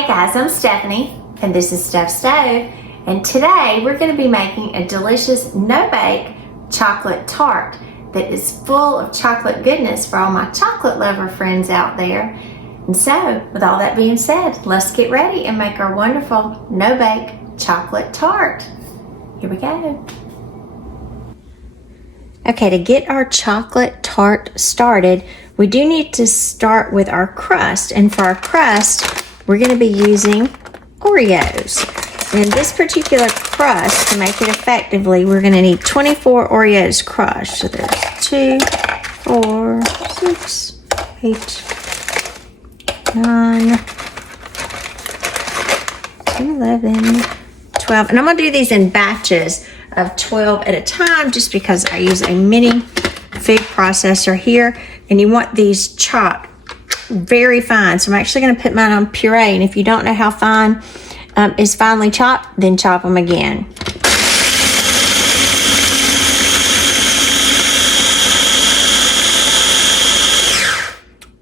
Hey guys, I'm Stephanie and this is Steph Stove, and today we're going to be making a delicious no-bake chocolate tart that is full of chocolate goodness for all my chocolate lover friends out there. And so, with all that being said, let's get ready and make our wonderful no-bake chocolate tart. Here we go. Okay, to get our chocolate tart started, we do need to start with our crust. And for our crust, we're going to be using Oreos. And in this particular crust, to make it effectively, we're going to need 24 Oreos crushed. So there's 2, 4, 6, 8, 9, 11, 12. And I'm going to do these in batches of 12 at a time just because I use a mini food processor here. And you want these chopped very fine. So I'm actually going to put mine on puree. And if you don't know how fine is finely chopped, then chop them again.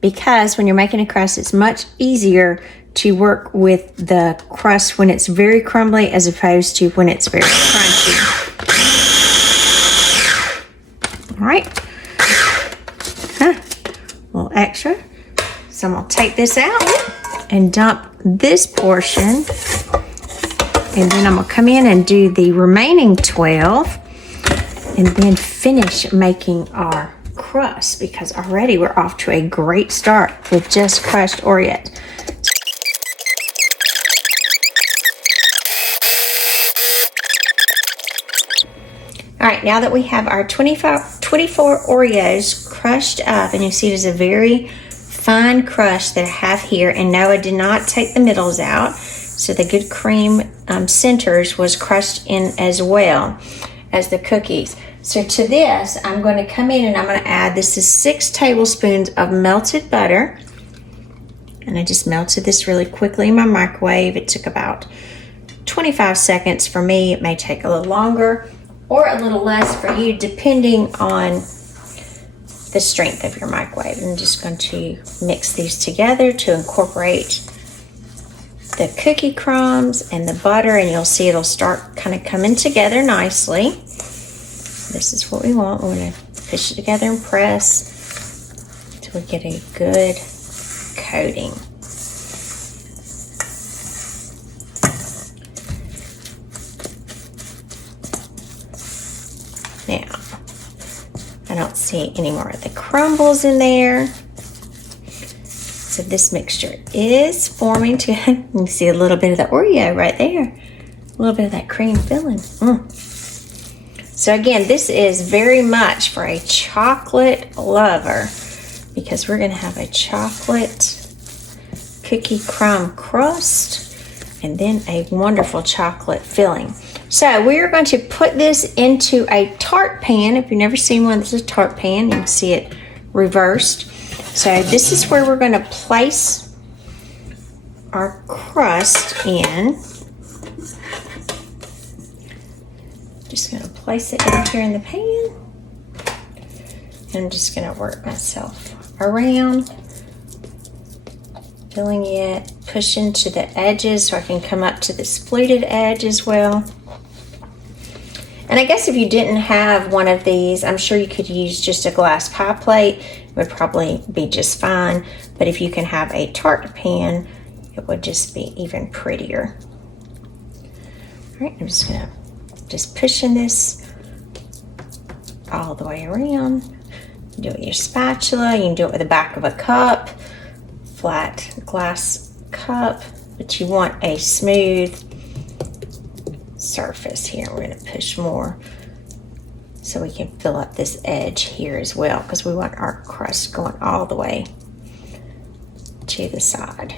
Because when you're making a crust, it's much easier to work with the crust when it's very crumbly as opposed to when it's very crunchy. All right. A little extra. So I'm going to take this out and dump this portion. And then I'm going to come in and do the remaining 12. And then finish making our crust, because already we're off to a great start with just crushed Oreos. All right, now that we have our 24 Oreos crushed up, and you see it is a very fine crush that I have here, and no, I did not take the middles out, so the good cream centers was crushed in as well as the cookies. So to this, I'm going to come in and I'm going to add, this is 6 tablespoons of melted butter, and I just melted this really quickly in my microwave. It took about 25 seconds for me. It may take a little longer or a little less for you, depending on the strength of your microwave. I'm just going to mix these together to incorporate the cookie crumbs and the butter, and you'll see it'll start kind of coming together nicely. This is what we want. We're going to push it together and press until we get a good coating. Now, I don't see any more of the crumbles in there. So this mixture is forming to, you can see a little bit of the Oreo right there. A little bit of that cream filling. So again, this is very much for a chocolate lover, because we're going to have a chocolate cookie crumb crust and then a wonderful chocolate filling. So we are going to put this into a tart pan. If you've never seen one, this is a tart pan. You can see it reversed. So this is where we're going to place our crust in. Just going to place it in here in the pan. And I'm just going to work myself around, filling it, pushing to the edges so I can come up to this fluted edge as well. And I guess if you didn't have one of these, I'm sure you could use just a glass pie plate. It would probably be just fine. But if you can have a tart pan, it would just be even prettier. All right, I'm just gonna pushing this all the way around. You do it with your spatula. You can do it with the back of a cup, flat glass cup, but you want a smooth surface here. We're going to push more so we can fill up this edge here as well, because we want our crust going all the way to the side.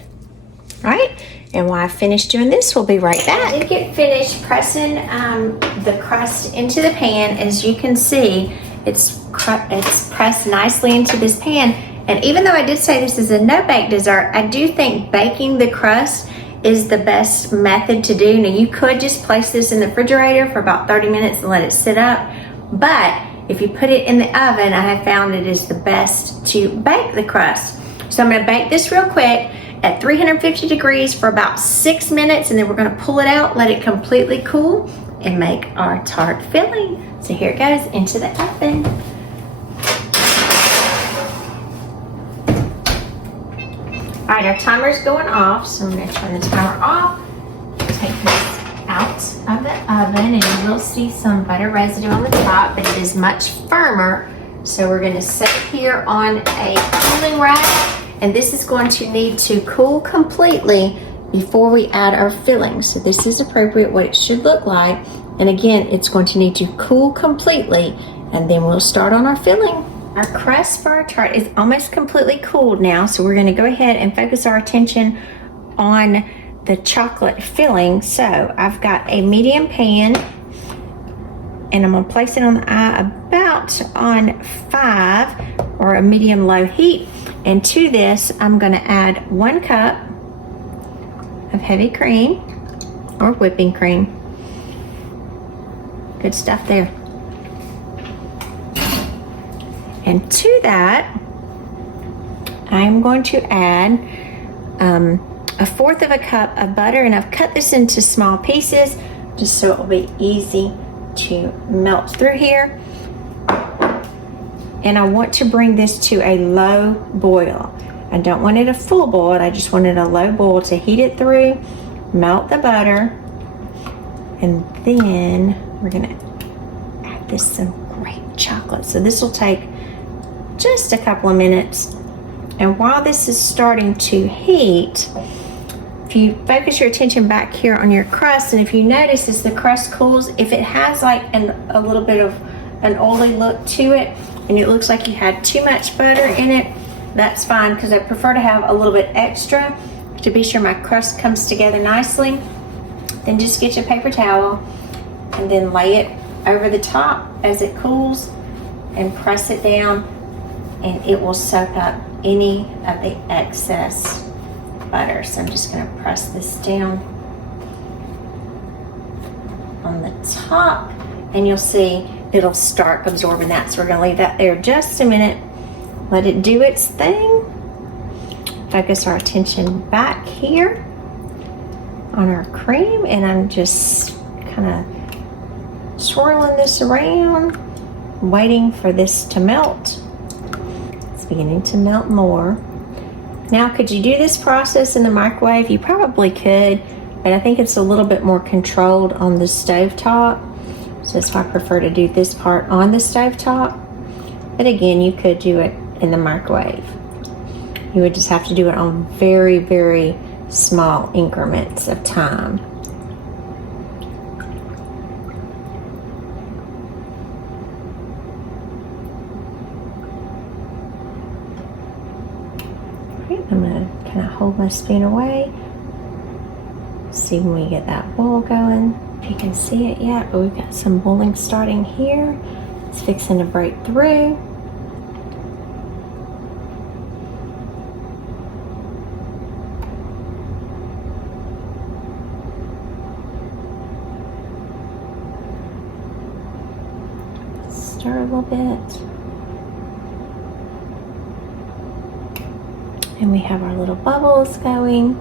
All right, and while I finish doing this, we'll be right back. I did get finished pressing the crust into the pan. As you can see, it's pressed nicely into this pan. And even though I did say this is a no-bake dessert, I do think baking the crust is the best method to do. Now, you could just place this in the refrigerator for about 30 minutes and let it sit up, but if you put it in the oven, I have found it is the best to bake the crust. So I'm going to bake this real quick, at 350 degrees for about 6 minutes, and then we're gonna pull it out, let it completely cool, and make our tart filling. So here it goes into the oven. All right, our timer's going off, so I'm gonna turn the timer off. Take this out of the oven, and you will see some butter residue on the top, but it is much firmer. So we're gonna set it here on a cooling rack, and this is going to need to cool completely before we add our filling. So this is appropriate what it should look like. And again, it's going to need to cool completely, and then we'll start on our filling. Our crust for our tart is almost completely cooled now, so we're gonna go ahead and focus our attention on the chocolate filling. So I've got a medium pan, and I'm gonna place it on the eye about on 5 or a medium low heat. And to this, I'm gonna add 1 cup of heavy cream or whipping cream. Good stuff there. And to that, I'm going to add 1/4 of a cup of butter, and I've cut this into small pieces just so it will be easy to melt through here. And I want to bring this to a low boil. I don't want it a full boil, I just wanted a low boil to heat it through, melt the butter, and then we're gonna add this some great chocolate. So this will take just a couple of minutes. And while this is starting to heat, if you focus your attention back here on your crust, and if you notice as the crust cools, if it has like a little bit of an oily look to it, and it looks like you had too much butter in it, that's fine, because I prefer to have a little bit extra to be sure my crust comes together nicely. Then just get your paper towel and then lay it over the top as it cools and press it down, and it will soak up any of the excess butter. So I'm just going to press this down on the top, and you'll see it'll start absorbing that. So we're going to leave that there just a minute, let it do its thing. Focus our attention back here on our cream, and I'm just kind of swirling this around, waiting for this to melt. It's beginning to melt more. Now, could you do this process in the microwave? You probably could, but I think it's a little bit more controlled on the stovetop. So that's why I prefer to do this part on the stovetop. But again, you could do it in the microwave. You would just have to do it on very, very small increments of time. I'm going to kind of hold my spoon away. See when we get that boil going. If you can see it yet, but we've got some boiling starting here. It's fixing to break through. Stir a little bit. And we have our little bubbles going.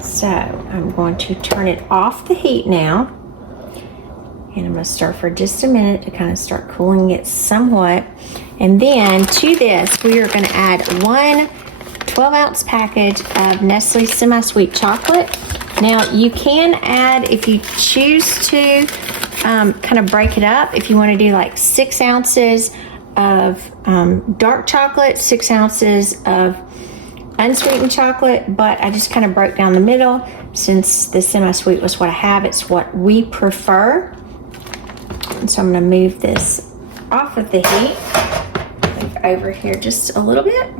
So I'm going to turn it off the heat now. And I'm going to stir for just a minute to kind of start cooling it somewhat. And then to this, we are going to add 1 12-ounce package of Nestle semi-sweet chocolate. Now you can add, if you choose to, kind of break it up. If you want to do like 6 ounces of dark chocolate, 6 ounces of unsweetened chocolate, but I just kind of broke down the middle since the semi-sweet was what I have. It's what we prefer. And so I'm going to move this off of the heat, move over here just a little bit.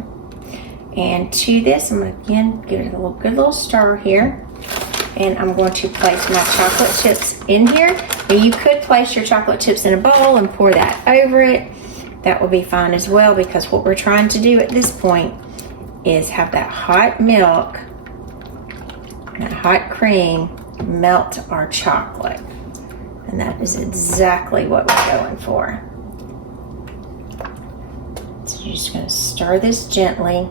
And to this, I'm going to again give it a good little stir here. And I'm going to place my chocolate chips in here. And you could place your chocolate chips in a bowl and pour that over it. That will be fine as well, because what we're trying to do at this point is have that hot milk and that hot cream melt our chocolate. And that is exactly what we're going for. So you're just going to stir this gently.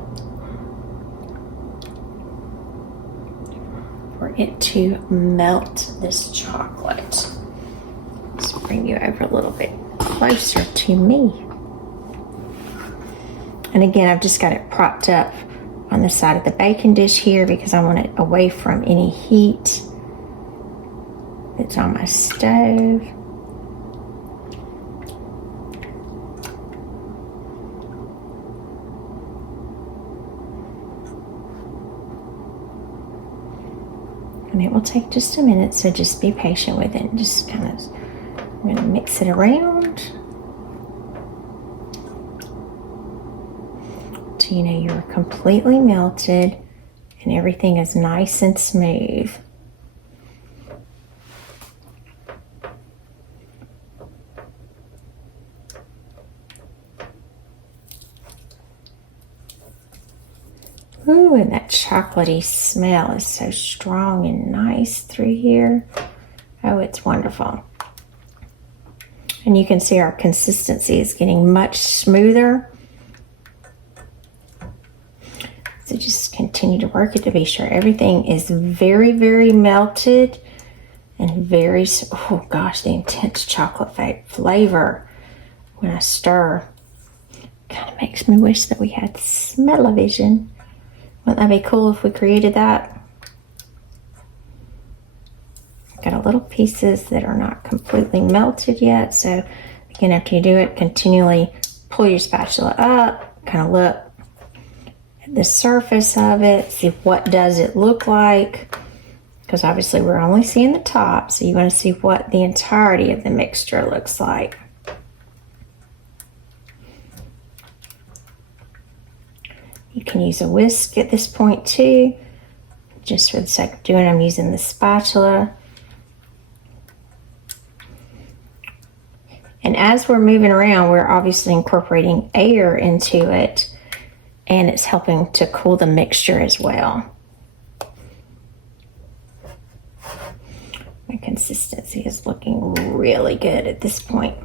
for it to melt this chocolate. Let's bring you over a little bit closer to me. And again, I've just got it propped up on the side of the baking dish here because I want it away from any heat that's on my stove. And it will take just a minute, so just be patient with it. Just kind of, I'm going to mix it around. So you know you're completely melted and everything is nice and smooth. Ooh, and that chocolatey smell is so strong and nice through here. Oh, it's wonderful. And you can see our consistency is getting much smoother. So just continue to work it to be sure everything is very, very melted and very, oh gosh, the intense chocolate flavor when I stir kind of makes me wish that we had smell-o-vision. Wouldn't that be cool if we created that? Got a little pieces that are not completely melted yet. So again, after you do it, continually pull your spatula up, kind of look at the surface of it, see what does it look like. Because obviously we're only seeing the top, so you want to see what the entirety of the mixture looks like. You can use a whisk at this point too. Just for the sake of doing it, I'm using the spatula. And as we're moving around, we're obviously incorporating air into it, and it's helping to cool the mixture as well. My consistency is looking really good at this point.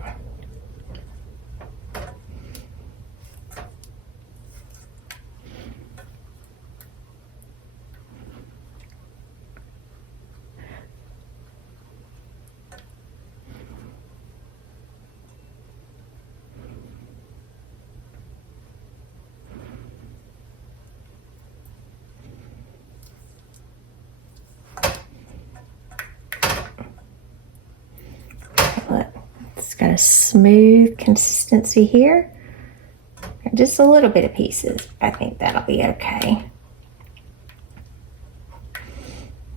It's got a smooth consistency here. Just a little bit of pieces. I think that'll be okay.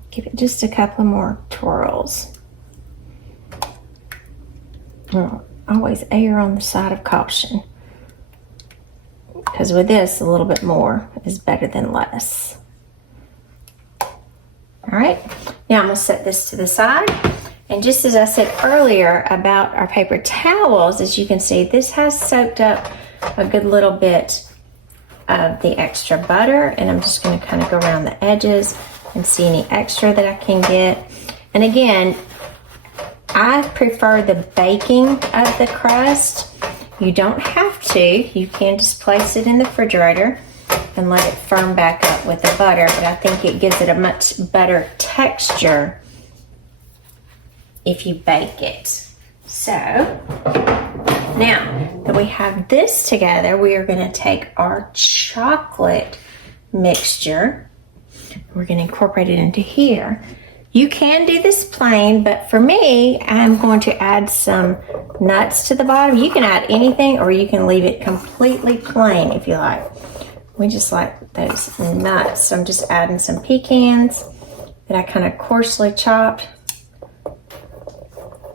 Give it just a couple more twirls. Always err on the side of caution. Because with this, a little bit more is better than less. All right, now I'm going to set this to the side. And just as I said earlier about our paper towels, as you can see, this has soaked up a good little bit of the extra butter. And I'm just going to kind of go around the edges and see any extra that I can get. And again, I prefer the baking of the crust. You don't have to. You can just place it in the refrigerator and let it firm back up with the butter. But I think it gives it a much better texture if you bake it. So now that we have this together, we are going to take our chocolate mixture. We're going to incorporate it into here. You can do this plain, but for me, I'm going to add some nuts to the bottom. You can add anything, or you can leave it completely plain if you like. We just like those nuts. So I'm just adding some pecans that I kind of coarsely chopped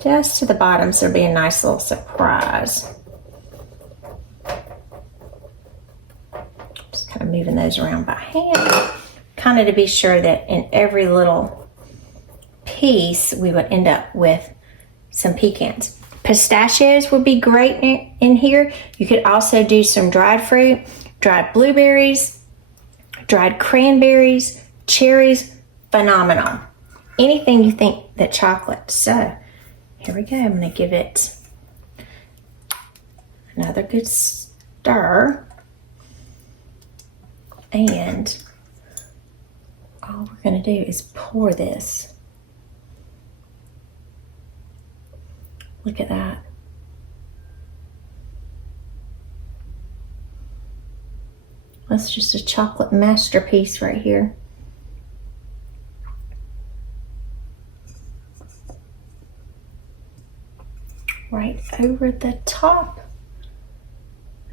just to the bottom, so it'll be a nice little surprise. Just kind of moving those around by hand, kind of to be sure that in every little piece we would end up with some pecans. Pistachios would be great in here. You could also do some dried fruit, dried blueberries, dried cranberries, cherries, phenomenal. Anything you think that chocolate. So here we go. I'm going to give it another good stir. And all we're going to do is pour this. Look at that. That's just a chocolate masterpiece right here. Right over the top.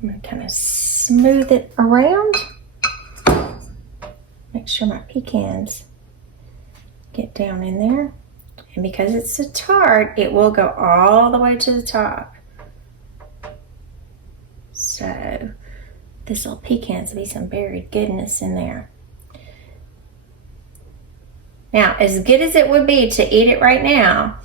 I'm going to kind of smooth it around. Make sure my pecans get down in there. And because it's a tart, it will go all the way to the top. So this little pecans will be some buried goodness in there. Now, as good as it would be to eat it right now,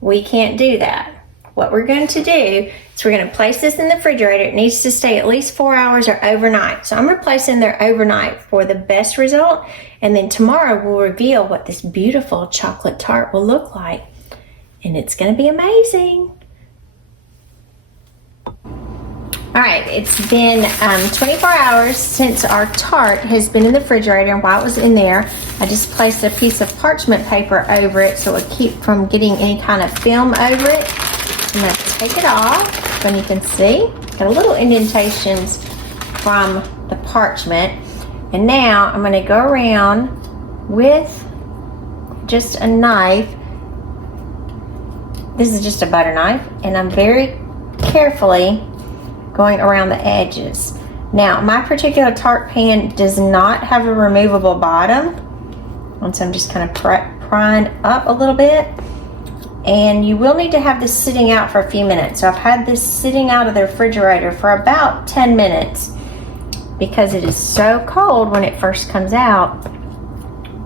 we can't do that. What we're going to do is we're going to place this in the refrigerator. It needs to stay at least 4 hours or overnight. So I'm going to place it in there overnight for the best result. And then tomorrow we'll reveal what this beautiful chocolate tart will look like. And it's going to be amazing. All right, it's been 24 hours since our tart has been in the refrigerator, and while it was in there, I just placed a piece of parchment paper over it so it would keep from getting any kind of film over it. I'm going to take it off, and you can see, got a little indentations from the parchment. And now I'm going to go around with just a knife. This is just a butter knife, and I'm very carefully going around the edges. Now, my particular tart pan does not have a removable bottom, and so I'm just kind of prying up a little bit. And you will need to have this sitting out for a few minutes. So I've had this sitting out of the refrigerator for about 10 minutes because it is so cold when it first comes out.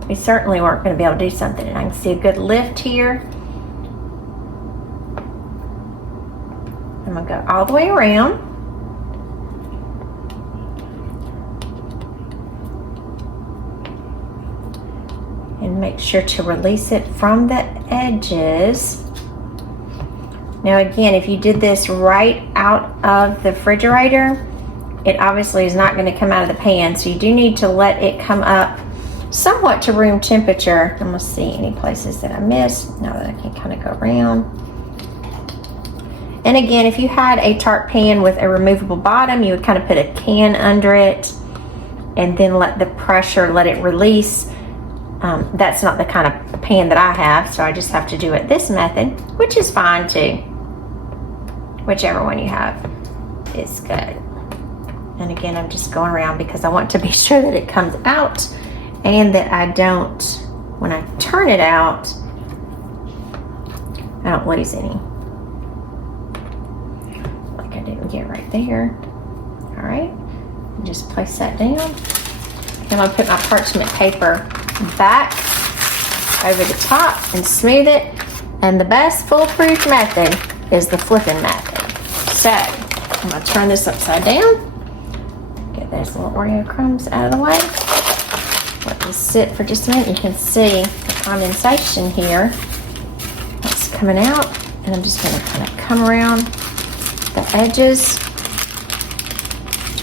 We certainly weren't going to be able to do something. And I can see a good lift here. I'm going to go all the way around. And make sure to release it from the edges. Now again, if you did this right out of the refrigerator, it obviously is not going to come out of the pan, so you do need to let it come up somewhat to room temperature. I'm going to see any places that I missed now that I can kind of go around. And again, if you had a tart pan with a removable bottom, you would kind of put a can under it and then let the pressure, let it release. That's not the kind of pan that I have, so I just have to do it this method, which is fine too. Whichever one you have is good. And again, I'm just going around because I want to be sure that it comes out and that I don't, when I turn it out, I don't lose any. Like I didn't get right there. All right, just place that down. I'm going to put my parchment paper back over the top and smooth it. And the best foolproof method is the flipping method. So I'm going to turn this upside down. Get those little Oreo crumbs out of the way. Let this sit for just a minute. You can see the condensation here that's coming out. And I'm just going to kind of come around the edges,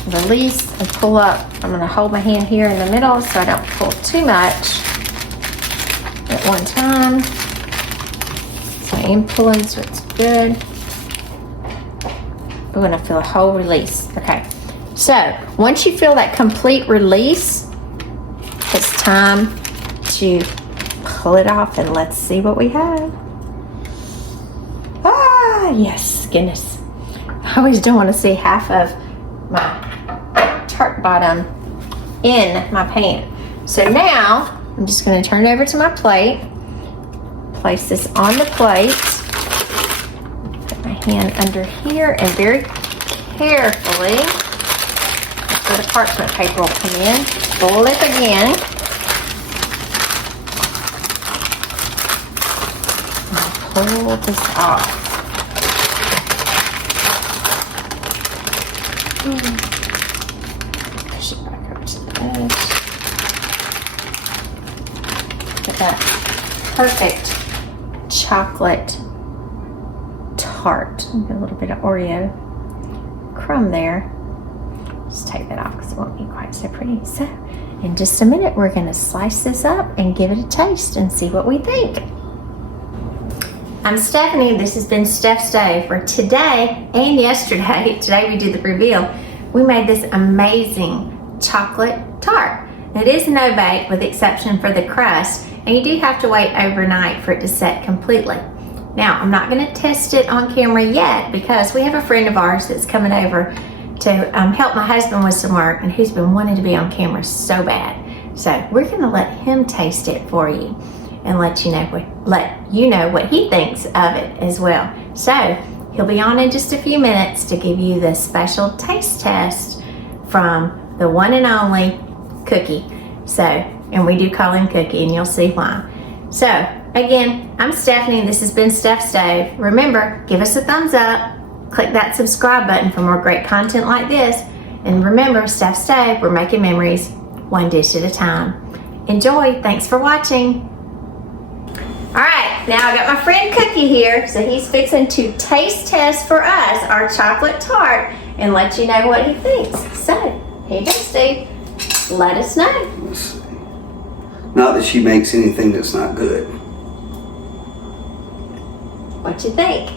release and pull up. I'm going to hold my hand here in the middle so I don't pull too much at one time. So I am pulling, so it's good. We're going to feel a whole release. Okay, so once you feel that complete release, it's time to pull it off and let's see what we have. Ah, yes, goodness. I always don't want to see half of my tart bottom in my pan. So now I'm just going to turn it over to my plate, place this on the plate, put my hand under here, and very carefully, that's where the parchment paper will come in, flip again, and pull this off. Push it back over to the edge. Get that perfect chocolate tart. Get a little bit of Oreo crumb there. Just take that off because it won't be quite so pretty. So in just a minute, we're gonna slice this up and give it a taste and see what we think. I'm Stephanie. This has been Steph's Day for today and yesterday. Today we did the reveal. We made this amazing chocolate tart. It is no bake with the exception for the crust, and you do have to wait overnight for it to set completely. Now, I'm not going to test it on camera yet because we have a friend of ours that's coming over to help my husband with some work, and he's been wanting to be on camera so bad. So we're going to let him taste it for you and let you know what he thinks of it as well. So he'll be on in just a few minutes to give you the special taste test from the one and only Cookie. So, and we do call him Cookie, and you'll see why. So again, I'm Stephanie, and this has been Steph's Day. Remember, give us a thumbs up, click that subscribe button for more great content like this, and remember, Steph's Day, we're making memories one dish at a time. Enjoy. Thanks for watching. All right, now I got my friend Cookie here, so he's fixing to taste test for us our chocolate tart and let you know what he thinks. So, here you go, Steve. Let us know. Not that she makes anything that's not good. What you think?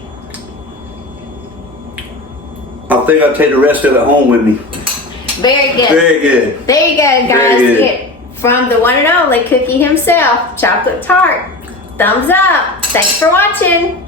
I think I'll take the rest of it home with me. Very good. Very good. There you go, guys. Get from the one and only Cookie himself, chocolate tart. Thumbs up. Thanks for watching.